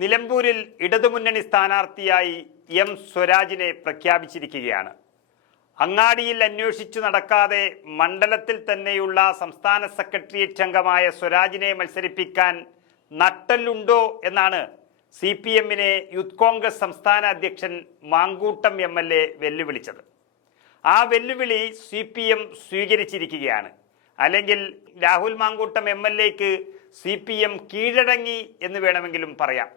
നിലമ്പൂരിൽ ഇടതുമുന്നണി സ്ഥാനാർത്ഥിയായി എം സ്വരാജിനെ പ്രഖ്യാപിച്ചിരിക്കുകയാണ്. അങ്ങാടിയിൽ അന്വേഷിച്ചു നടക്കാതെ മണ്ഡലത്തിൽ തന്നെയുള്ള സംസ്ഥാന സെക്രട്ടേറിയറ്റ് അംഗമായ സ്വരാജിനെ മത്സരിപ്പിക്കാൻ നട്ടെല്ലുണ്ടോ എന്നാണ് CPM-നെ യൂത്ത് കോൺഗ്രസ് സംസ്ഥാന അധ്യക്ഷൻ മാങ്കൂട്ടം MLA വെല്ലുവിളിച്ചത്. ആ വെല്ലുവിളി CPM സ്വീകരിച്ചിരിക്കുകയാണ്. അല്ലെങ്കിൽ രാഹുൽ മാങ്കൂട്ടം MLA-ക്ക് CPM കീഴടങ്ങി എന്ന് വേണമെങ്കിലും പറയാം.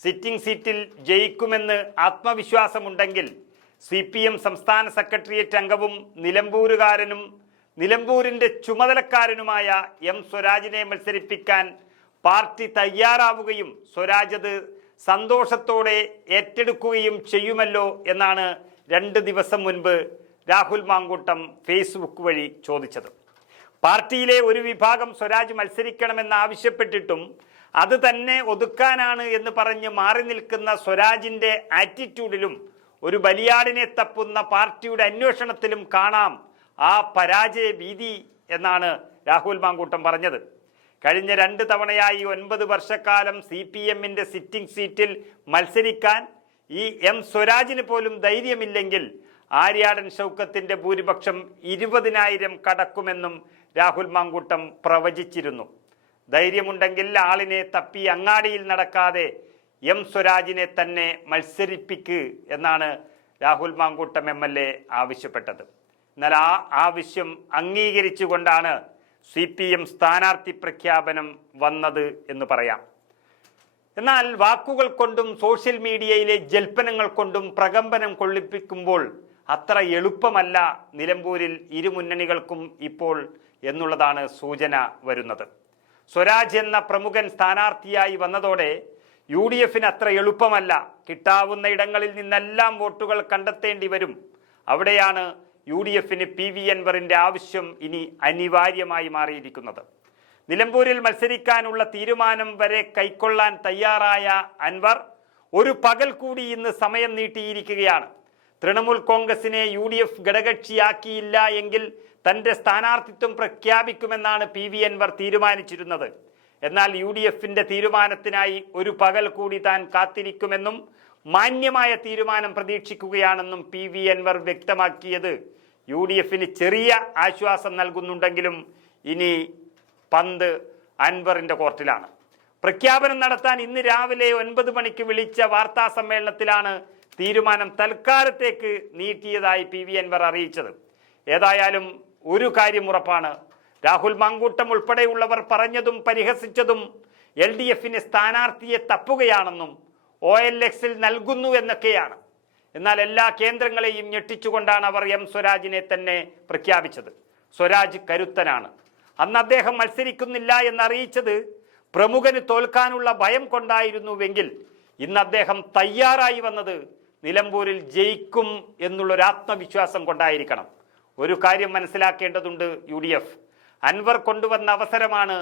സിറ്റിംഗ് സീറ്റിൽ ജയിക്കുമെന്ന് ആത്മവിശ്വാസമുണ്ടെങ്കിൽ CPM സംസ്ഥാന സെക്രട്ടേറിയറ്റ് അംഗവും നിലമ്പൂരുകാരനും നിലമ്പൂരിൻ്റെ ചുമതലക്കാരനുമായ എം സ്വരാജിനെ മത്സരിപ്പിക്കാൻ പാർട്ടി തയ്യാറാവുകയും സ്വരാജ് അത് സന്തോഷത്തോടെ ഏറ്റെടുക്കുകയും ചെയ്യുമല്ലോ എന്നാണ് 2 ദിവസം മുൻപ് രാഹുൽ മാങ്കൂട്ടം ഫേസ്ബുക്ക് വഴി ചോദിച്ചത്. പാർട്ടിയിലെ ഒരു വിഭാഗം സ്വരാജ് മത്സരിക്കണമെന്ന് ആവശ്യപ്പെട്ടിട്ടും അത് തന്നെ ഒതുക്കാനാണ് എന്ന് പറഞ്ഞ് മാറി നിൽക്കുന്ന സ്വരാജിൻ്റെ ആറ്റിറ്റ്യൂഡിലും ഒരു ബലിയാടിനെ തപ്പുന്ന പാർട്ടിയുടെ അന്വേഷണത്തിലും കാണാം ആ പരാജയ ഭീതി എന്നാണ് രാഹുൽ മാങ്കൂട്ടം പറഞ്ഞത്. കഴിഞ്ഞ 2 തവണയായി 9 വർഷക്കാലം CPM-ന്റെ സിറ്റിംഗ് സീറ്റിൽ മത്സരിക്കാൻ ഈ എം സ്വരാജിന് പോലും ധൈര്യമില്ലെങ്കിൽ ആര്യാടൻ ഷൗക്കത്തിൻ്റെ ഭൂരിപക്ഷം 20,000 കടക്കുമെന്നും രാഹുൽ മാങ്കൂട്ടം പ്രവചിച്ചിരുന്നു. ധൈര്യമുണ്ടെങ്കിൽ ആളിനെ തപ്പി അങ്ങാടിയിൽ നടക്കാതെ എം സ്വരാജിനെ തന്നെ മത്സരിപ്പിക്ക് എന്നാണ് രാഹുൽ മാങ്കൂട്ടം MLA ആവശ്യപ്പെട്ടത്. എന്നാൽ ആ ആവശ്യം അംഗീകരിച്ചുകൊണ്ടാണ് CPM സ്ഥാനാർത്ഥി പ്രഖ്യാപനം വന്നത് എന്ന് പറയാം. എന്നാൽ വാക്കുകൾ കൊണ്ടും സോഷ്യൽ മീഡിയയിലെ ജൽപ്പനങ്ങൾ കൊണ്ടും പ്രകമ്പനം കൊള്ളിപ്പിക്കുമ്പോൾ അത്ര എളുപ്പമല്ല നിലമ്പൂരിൽ ഇരുമുന്നണികൾക്കും ഇപ്പോൾ എന്നുള്ളതാണ് സൂചന വരുന്നത്. സ്വരാജ് എന്ന പ്രമുഖൻ സ്ഥാനാർത്ഥിയായി വന്നതോടെ UDF-ന് അത്ര എളുപ്പമല്ല. കിട്ടാവുന്ന ഇടങ്ങളിൽ നിന്നെല്ലാം വോട്ടുകൾ കണ്ടെത്തേണ്ടി വരും. അവിടെയാണ് UDF-ന് PV അൻവറിൻ്റെ ആവശ്യം ഇനി അനിവാര്യമായി മാറിയിരിക്കുന്നത്. നിലമ്പൂരിൽ മത്സരിക്കാനുള്ള തീരുമാനം വരെ കൈക്കൊള്ളാൻ തയ്യാറായ അൻവർ ഒരു പകൽ കൂടി ഇന്ന് സമയം നീട്ടിയിരിക്കുകയാണ്. തൃണമൂൽ കോൺഗ്രസിനെ UDF ഘടകകക്ഷിയാക്കിയില്ല എങ്കിൽ തൻ്റെ സ്ഥാനാർത്ഥിത്വം പ്രഖ്യാപിക്കുമെന്നാണ് PV അൻവർ തീരുമാനിച്ചിരുന്നത്. എന്നാൽ UDF-ന്റെ തീരുമാനത്തിനായി ഒരു പകൽ കൂടി താൻ കാത്തിരിക്കുമെന്നും മാന്യമായ തീരുമാനം പ്രതീക്ഷിക്കുകയാണെന്നും PV അൻവർ വ്യക്തമാക്കിയത് UDF-ന് ചെറിയ ആശ്വാസം നൽകുന്നുണ്ടെങ്കിലും ഇനി പന്ത് അൻവറിൻ്റെ കോർട്ടിലാണ്. പ്രഖ്യാപനം നടത്താൻ ഇന്ന് രാവിലെ 9 മണിക്ക് വിളിച്ച വാർത്താ സമ്മേളനത്തിലാണ് തീരുമാനം തൽക്കാലത്തേക്ക് നീട്ടിയതായി PV അൻവർ അറിയിച്ചത്. ഏതായാലും ഒരു കാര്യം ഉറപ്പാണ്, രാഹുൽ മാങ്കൂട്ടം ഉൾപ്പെടെയുള്ളവർ പറഞ്ഞതും പരിഹസിച്ചതും LDF-ന് സ്ഥാനാർത്ഥിയെ തപ്പുകയാണെന്നും OLX-ൽ നൽകുന്നു എന്നൊക്കെയാണ്. എന്നാൽ എല്ലാ കേന്ദ്രങ്ങളെയും ഞെട്ടിച്ചുകൊണ്ടാണ് അവർ എം സ്വരാജിനെ തന്നെ പ്രഖ്യാപിച്ചത്. സ്വരാജ് കരുത്തനാണ്. അന്ന് അദ്ദേഹം മത്സരിക്കുന്നില്ല എന്നറിയിച്ചത് പ്രമുഖന് തോൽക്കാനുള്ള ഭയം കൊണ്ടായിരുന്നുവെങ്കിൽ ഇന്ന് അദ്ദേഹം തയ്യാറായി വന്നത് നിലമ്പൂരിൽ ജയിക്കും എന്നുള്ളൊരു ആത്മവിശ്വാസം കൊണ്ടായിരിക്കണം. ഒരു കാര്യം മനസ്സിലാക്കേണ്ടതുണ്ട് UDF. അൻവർ കൊണ്ടുവന്ന അവസരമാണ്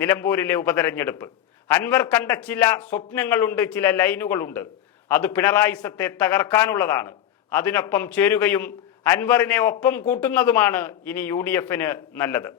നിലമ്പൂരിലെ ഉപതെരഞ്ഞെടുപ്പ്. അൻവർ കണ്ട ചില സ്വപ്നങ്ങളുണ്ട്, ചില ലൈനുകളുണ്ട്. അത് പിണറായി സത്തെ തകർക്കാനുള്ളതാണ്. അതിനൊപ്പം ചേരുകയും അൻവറിനെ ഒപ്പം കൂട്ടുന്നതുമാണ് ഇനി UDF-ന് നല്ലത്.